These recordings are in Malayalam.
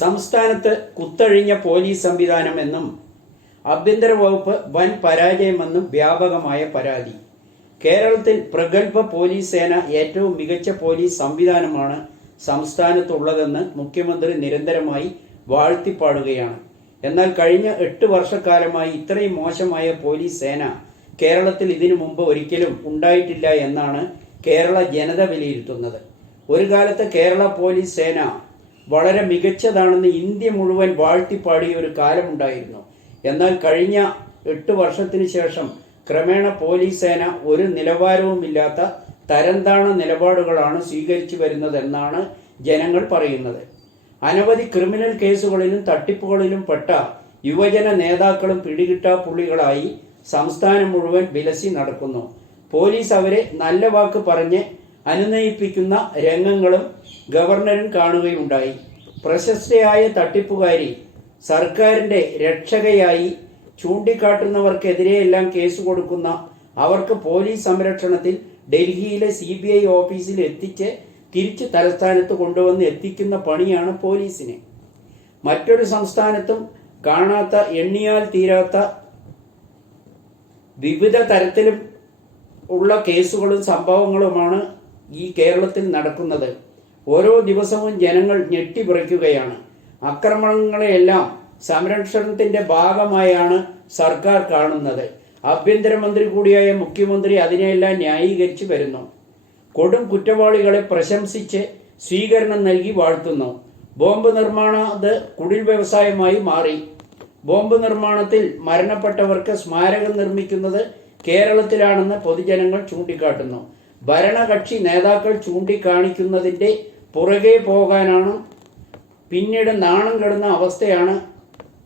സംസ്ഥാനത്ത് കുത്തഴിഞ്ഞ പോലീസ് സംവിധാനമെന്നും ആഭ്യന്തര വകുപ്പ് വൻ പരാജയമെന്നും വ്യാപകമായ പരാതി. കേരളത്തിൽ പ്രഗത്ഭ പോലീസ് സേന ഏറ്റവും മികച്ച പോലീസ് സംവിധാനമാണ് സംസ്ഥാനത്തുള്ളതെന്ന് മുഖ്യമന്ത്രി നിരന്തരമായി വാഴ്ത്തിപ്പാടുകയാണ്. എന്നാൽ കഴിഞ്ഞ 8 വർഷക്കാലമായി ഇത്രയും മോശമായ പോലീസ് സേന കേരളത്തിൽ ഇതിനു മുമ്പ് ഒരിക്കലും ഉണ്ടായിട്ടില്ല എന്നാണ് കേരള ജനത വിലയിരുത്തുന്നത്. ഒരു കാലത്ത് കേരള പോലീസ് സേന വളരെ മികച്ചതാണെന്ന് ഇന്ത്യ മുഴുവൻ വാഴ്ത്തിപ്പാടിയ ഒരു കാലമുണ്ടായിരുന്നു. എന്നാൽ കഴിഞ്ഞ 8 വർഷത്തിന് ശേഷം ക്രമേണ പോലീസ് സേന ഒരു നിലവാരവുമില്ലാത്ത തരംതാണ നിലപാടുകളാണ് സ്വീകരിച്ചു വരുന്നതെന്നാണ് ജനങ്ങൾ പറയുന്നത്. അനവധി ക്രിമിനൽ കേസുകളിലും തട്ടിപ്പുകളിലും പെട്ട യുവജന നേതാക്കളും പിടികിട്ടാപ്പുള്ളികളായി സംസ്ഥാനം മുഴുവൻ വിലസി നടക്കുന്നു. പോലീസ് അവരെ നല്ല വാക്ക് പറഞ്ഞ് അനുനയിപ്പിക്കുന്ന രംഗങ്ങളും ഗവർണറും കാണുകയുണ്ടായി. പ്രശസ്തയായ തട്ടിപ്പുകാരി സർക്കാരിന്റെ രക്ഷകയായി ചൂണ്ടിക്കാട്ടുന്നവർക്കെതിരെയെല്ലാം കേസ് കൊടുക്കുന്ന, അവർക്ക് പോലീസ് സംരക്ഷണത്തിൽ ഡൽഹിയിലെ CBI ഓഫീസിൽ എത്തിച്ച് തിരിച്ച് തലസ്ഥാനത്ത് കൊണ്ടുവന്ന് എത്തിക്കുന്ന പണിയാണ് പോലീസിന്. മറ്റൊരു സംസ്ഥാനത്തും കാണാത്ത, എണ്ണിയാൽ തീരാത്ത വിവിധ തരത്തിലും ഉള്ള കേസുകളും സംഭവങ്ങളുമാണ് ഈ കേരളത്തിൽ നടക്കുന്നത്. ഓരോ ദിവസവും ജനങ്ങൾ ഞെട്ടിപ്പിറയ്ക്കുകയാണ്. ആക്രമണങ്ങളെയെല്ലാം സംരക്ഷണത്തിന്റെ ഭാഗമായാണ് സർക്കാർ കാണുന്നത്. ആഭ്യന്തരമന്ത്രി കൂടിയായ മുഖ്യമന്ത്രി അതിനെയെല്ലാം ന്യായീകരിച്ചു വരുന്നു. കൊടും കുറ്റവാളികളെ പ്രശംസിച്ച് സ്വീകരണം നൽകി വാഴ്ത്തുന്നു. ബോംബ് നിർമ്മാണം കുടിൽ വ്യവസായമായി മാറി. ബോംബ് നിർമ്മാണത്തിൽ മരണപ്പെട്ടവർക്ക് സ്മാരകം നിർമ്മിക്കുന്നത് കേരളത്തിലാണെന്ന് പൊതുജനങ്ങൾ ചൂണ്ടിക്കാട്ടുന്നു. ഭരണകക്ഷി നേതാക്കൾ ചൂണ്ടിക്കാണിക്കുന്നതിന്റെ പുറകെ പോകാനാണ് പിന്നീട് നാണം കെടുന്ന അവസ്ഥയാണ്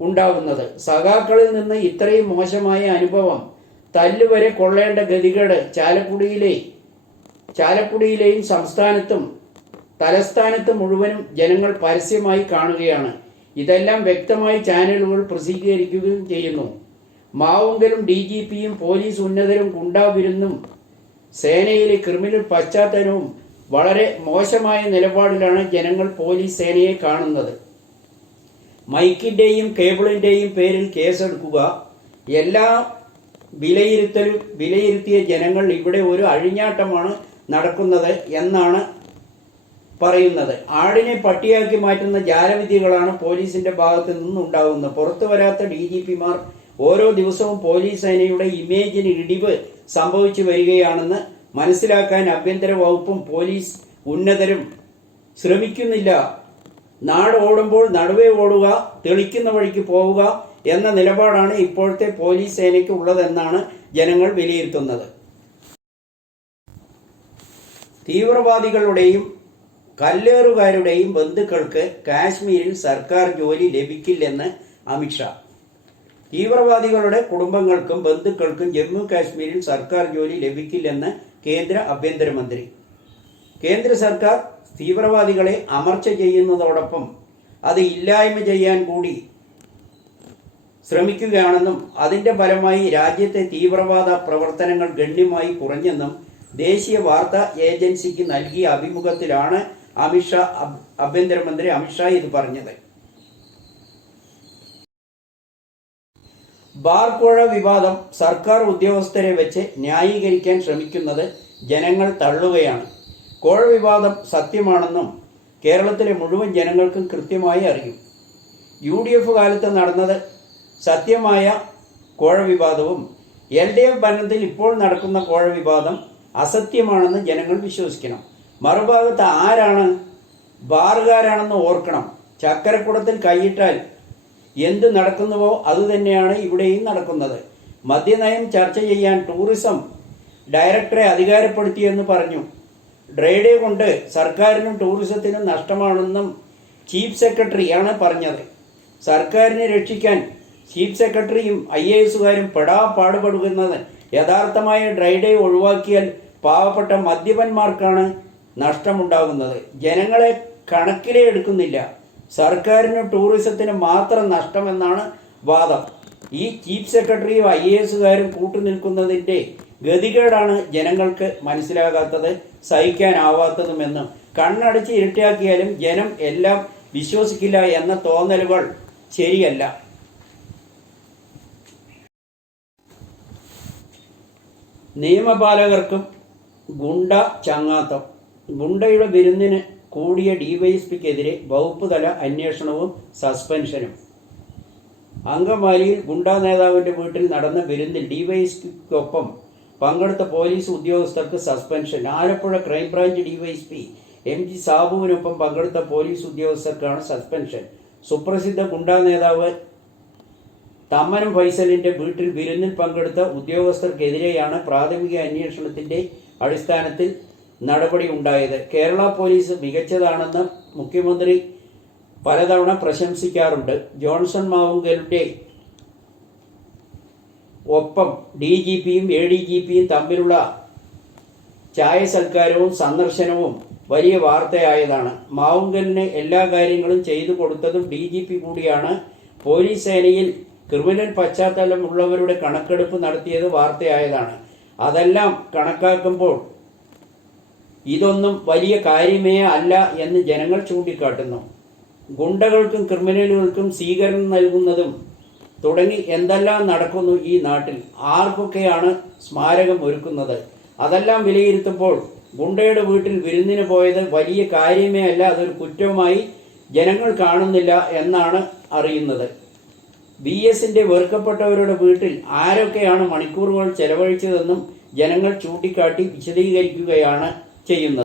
ഉണ്ടാകുന്നത്. സഖാക്കളിൽ നിന്ന് ഇത്രയും മോശമായ അനുഭവം, തല്ലുവരെ കൊള്ളേണ്ട ഗതികേട് ചാലക്കുടിയിലെയും സംസ്ഥാനത്തും തലസ്ഥാനത്ത് മുഴുവനും ജനങ്ങൾ പരസ്യമായി കാണുകയാണ്. ഇതെല്ലാം വ്യക്തമായി ചാനലുകൾ പ്രസിദ്ധീകരിക്കുകയും ചെയ്യുന്നു. മാവുങ്കലും DGPയും പോലീസ് ഉന്നതരും ഗുണ്ടാവിരുന്നും സേനയിലെ ക്രിമിനൽ പശ്ചാത്തലവും വളരെ മോശമായ നിലപാടിലാണ് ജനങ്ങൾ പോലീസ് സേനയെ കാണുന്നത്. മൈക്കിന്റെയും കേബിളിന്റെയും പേരിൽ കേസെടുക്കുക, എല്ലാ വിലയിരുത്തിയ ജനങ്ങൾ ഇവിടെ ഒരു അഴിഞ്ഞാട്ടമാണ് നടക്കുന്നത് എന്നാണ് പറയുന്നത്. ആടിനെ പട്ടിയാക്കി മാറ്റുന്ന ജാലവിദ്യകളാണ് പോലീസിന്റെ ഭാഗത്ത് നിന്നുണ്ടാകുന്നത്. പുറത്തു വരാത്ത DGPമാർ ഓരോ ദിവസവും പോലീസ് സേനയുടെ ഇമേജിന് ഇടിവ് സംഭവിച്ചു വരികയാണെന്ന് മനസ്സിലാക്കാൻ ആഭ്യന്തര വകുപ്പും പോലീസ് ഉന്നതരും ശ്രമിക്കുന്നില്ല. നാട് ഓടുമ്പോൾ നടുവേ ഓടുക, തെളിക്കുന്ന വഴിക്ക് പോവുക എന്ന നിലപാടാണ് ഇപ്പോഴത്തെ പോലീസ് സേനയ്ക്ക് ഉള്ളതെന്നാണ് ജനങ്ങൾ വിലയിരുത്തുന്നത്. തീവ്രവാദികളുടെയും കല്ലേറുകാരുടെയും ബന്ധുക്കൾക്ക് കാശ്മീരിൽ സർക്കാർ ജോലി ലഭിക്കില്ലെന്ന് അമിത്ഷാ. തീവ്രവാദികളുടെ കുടുംബങ്ങൾക്കും ബന്ധുക്കൾക്കും ജമ്മു കാശ്മീരിൽ സർക്കാർ ജോലി ലഭിക്കില്ലെന്ന് കേന്ദ്ര ആഭ്യന്തരമന്ത്രി. കേന്ദ്ര സർക്കാർ തീവ്രവാദികളെ അമർച്ച ചെയ്യുന്നതോടൊപ്പം അത് ഇല്ലായ്മ ചെയ്യാൻ കൂടി ശ്രമിക്കുകയാണെന്നും അതിന്റെ ഫലമായി രാജ്യത്തെ തീവ്രവാദ പ്രവർത്തനങ്ങൾ ഗണ്യമായി കുറഞ്ഞെന്നും ദേശീയ വാർത്താ ഏജൻസിക്ക് നൽകിയ അഭിമുഖത്തിലാണ് ആഭ്യന്തരമന്ത്രി അമിത്ഷാ ഇത് പറഞ്ഞത്. ബാർ കോഴ വിവാദം സർക്കാർ ഉദ്യോഗസ്ഥരെ വെച്ച് ന്യായീകരിക്കാൻ ശ്രമിക്കുന്നത് ജനങ്ങൾ തള്ളുകയാണ്. കോഴ വിവാദം സത്യമാണെന്നും കേരളത്തിലെ മുഴുവൻ ജനങ്ങൾക്കും കൃത്യമായി അറിയും. UDF കാലത്ത് നടന്നത് സത്യമായ കോഴ വിവാദവും LDF ഭരണത്തിൽ ഇപ്പോൾ നടക്കുന്ന കോഴ വിവാദം അസത്യമാണെന്ന് ജനങ്ങൾ വിശ്വസിക്കണം. മറുഭാഗത്ത് ആരാണ് ബാറുകാരാണെന്ന് ഓർക്കണം. ചക്കരക്കുടത്തിൽ കൈയിട്ടാൽ എന്ത് നടക്കുന്നുവോ അതുതന്നെയാണ് ഇവിടെയും നടക്കുന്നത്. മദ്യനയം ചർച്ച ചെയ്യാൻ ടൂറിസം ഡയറക്ടറെ അധികാരപ്പെടുത്തിയെന്ന് പറഞ്ഞു. ഡ്രൈ ഡേ കൊണ്ട് സർക്കാരിനും ടൂറിസത്തിനും നഷ്ടമാണെന്നും ചീഫ് സെക്രട്ടറിയാണ് പറഞ്ഞത്. സർക്കാരിനെ രക്ഷിക്കാൻ ചീഫ് സെക്രട്ടറിയും IASകാരും പാടുപെടുന്നത് യഥാർത്ഥമായ ഡ്രൈ ഡേ ഒഴിവാക്കിയാൽ പാവപ്പെട്ട മദ്യപന്മാർക്കാണ് നഷ്ടമുണ്ടാകുന്നത്. ജനങ്ങളെ കണക്കിലേ എടുക്കുന്നില്ല. സർക്കാരിനും ടൂറിസത്തിനും മാത്രം നഷ്ടമെന്നാണ് വാദം. ഈ ചീഫ് സെക്രട്ടറിയും IASകാരും കൂട്ടുനിൽക്കുന്നതിൻ്റെ ഗതികേടാണ് ജനങ്ങൾക്ക് മനസ്സിലാകാത്തത്, സഹിക്കാനാവാത്തതുമെന്നും. കണ്ണടച്ച് ഇരട്ടിയാക്കിയാലും ജനം എല്ലാം വിശ്വസിക്കില്ല എന്ന തോന്നലുകൾ ശരിയല്ല. നിയമപാലകർക്കും ഗുണ്ട ചങ്ങാത്തം. ഗുണ്ടയുടെ വിരുന്നിന് കൂടിയ ഡിവൈഎസ്പിക്കെതിരെ വകുപ്പ് തല അന്വേഷണവും സസ്പെൻഷനും. അങ്കമാലിയിൽ ഗുണ്ടാ നേതാവിന്റെ വീട്ടിൽ നടന്ന വിരുന്നിൽ ഡിവൈഎസ്പിക്കൊപ്പം പങ്കെടുത്ത പോലീസ് ഉദ്യോഗസ്ഥർക്ക് suspension. Alappuzha crime branch DYSP MG സാബുവിനൊപ്പം പങ്കെടുത്ത പോലീസ് ഉദ്യോഗസ്ഥർക്കാണ് സസ്പെൻഷൻ. സുപ്രസിദ്ധ ഗുണ്ടാ നേതാവ് തമ്മനം ഫൈസലിന്റെ വീട്ടിൽ വിരുന്നിൽ പങ്കെടുത്ത ഉദ്യോഗസ്ഥർക്കെതിരെയാണ് പ്രാഥമിക അന്വേഷണത്തിന്റെ അടിസ്ഥാനത്തിൽ നടപടി ഉണ്ടായത്. കേരള പോലീസ് മികച്ചതാണെന്ന് മുഖ്യമന്ത്രി പലതവണ പ്രശംസിക്കാറുണ്ട്. ജോൺസൺ മാവുങ്കലിന്റെ ഒപ്പം DGPയും ADGPയും തമ്മിലുള്ള ചായ സൽക്കാരവും സന്ദർശനവും വലിയ വാർത്തയായതാണ്. മാവുങ്കലിന് എല്ലാ കാര്യങ്ങളും ചെയ്തു കൊടുത്തതും DGP കൂടിയാണ്. പോലീസ് സേനയിൽ ക്രിമിനൽ പശ്ചാത്തലമുള്ളവരുടെ കണക്കെടുപ്പ് നടത്തിയത് വാർത്തയായതാണ്. അതെല്ലാം കണക്കാക്കുമ്പോൾ ഇതൊന്നും വലിയ കാര്യമേ അല്ല എന്ന് ജനങ്ങൾ ചൂണ്ടിക്കാട്ടുന്നു. ഗുണ്ടകൾക്കും ക്രിമിനലുകൾക്കും സ്വീകരണം നൽകുന്നതും തുടങ്ങി എന്തെല്ലാം നടക്കുന്നു ഈ നാട്ടിൽ. ആർക്കൊക്കെയാണ് സ്മാരകം ഒരുക്കുന്നത്. അതെല്ലാം വിലയിരുത്തുമ്പോൾ ഗുണ്ടയുടെ വീട്ടിൽ വിരുന്നിന് പോയത് വലിയ കാര്യമേ അല്ല, അതൊരു കുറ്റവുമായി ജനങ്ങൾ കാണുന്നില്ല എന്നാണ് അറിയുന്നത്. BSന്റെ വെറുക്കപ്പെട്ടവരുടെ വീട്ടിൽ ആരൊക്കെയാണ് മണിക്കൂറുകൾ ചെലവഴിച്ചതെന്നും ജനങ്ങൾ ചൂണ്ടിക്കാട്ടി വിശദീകരിക്കുകയാണ് ചെയ്യുന്നത്.